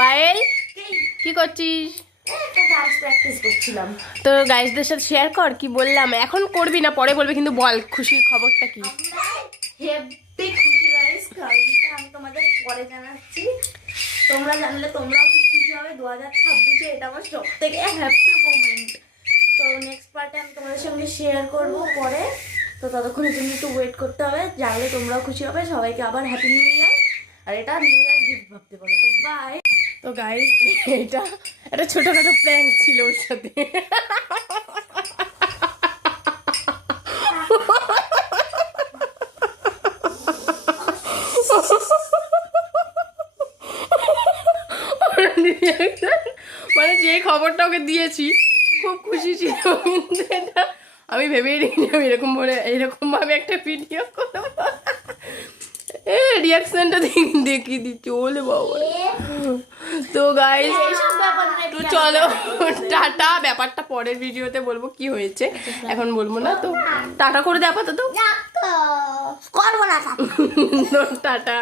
পায়েল কি করছিস? Dance practice করছিলাম। তো গাইসদের সাথে শেয়ার কর কি বললাম। এখন করবি না, পরে বলবি, কিন্তু বল খুশির খবরটা কি? হেভি খুশি গাইস, কারণটা আমি তোমাদের পরে জানাচ্ছি। তোমরা জানলে তোমরাও খুব খুশি হবে। 2026-এ এটা আমার সব থেকে হ্যাপি মোমেন্ট। তো নেক্সট পার্টে আমি তোমাদের সঙ্গে শেয়ার করব পরে। তো ততক্ষণের জন্য একটু ওয়েট করতে হবে, জানলে তোমরাও খুশি হবে। সবাইকে আবার হ্যাপি নিউ ইয়ার। আর এটা নিউ ইয়ার গিফট ভাবতে পারো। তো বাই। তো গাইস এটা একটা ছোটখাটো প্র্যাঙ্ক ছিল ওর সাথে। মানে যে খবরটা ওকে দিয়েছি খুব খুশি ছিল, কিন্তু এটা আমি ভেবেই রেখে এরকম ভাবে একটা ভিডিও করবো। রিয়াকশনটা দেখি দিচ্ছি ওলে বাবা। তো গাইস তো চলো টাটা, ব্যাপারটা পরের ভিডিওতে বলবো কি হয়েছে, এখন বলবো না। তো টাটা করে দে আপাতত। করবো না টাটা।